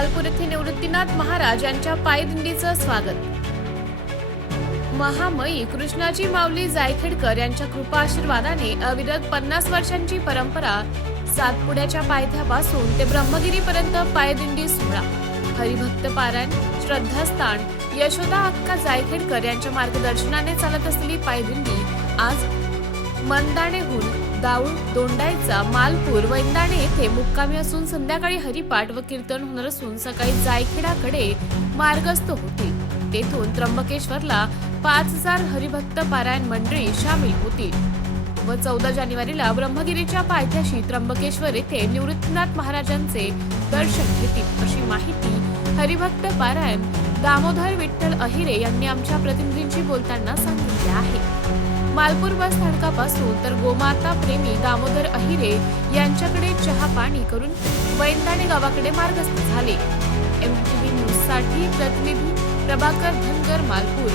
मालपूर येथे निवृत्तीनाथ महाराज यांच्या पायदिंडीचं स्वागत। महामयी कृष्णाची माऊली जायखेडकर यांच्या कृपा आशीर्वादाने अविरत 50 वर्षांची परंपरा सातपुड्याच्या पायथ्यापासून ते ब्रह्मगिरीपर्यंत पायदिंडी सोहळा, हरिभक्त पारायण, श्रद्धास्थान यशोदा अक्का जायखेडकर यांच्या मार्गदर्शनाने चालत असलेली पायदिंडी आज मंदाणेहून दाऊळ दोंडाईचा मालपूर वैंदाणे येथे मुक्कामी असून संध्याकाळी हरिपाठ व कीर्तन होणार असून सकाळी जायखेडाकडे मार्गस्थ होतील। तेथून त्र्यंबकेश्वरला 5000 हरिभक्त पारायण मंडळी सामील होतील व 14 जानेवारीला ब्रह्मगिरीच्या पायथ्याशी त्र्यंबकेश्वर येथे निवृत्तीनाथ महाराजांचे दर्शन घेतील, अशी माहिती हरिभक्त पारायण दामोदर विठ्ठल अहिरे यांनी आमच्या प्रतिनिधींशी बोलताना सांगितले आहे। मालपूर बस स्थानकापासून तर गोमाता प्रेमी दामोदर अहिरे यांच्याकडे चहा पाणी करून वैंदाणे गावाकडे मार्गस्थ झाले। MTV न्यूज साठी प्रतिनिधी प्रभाकर धनगर, मालपूर।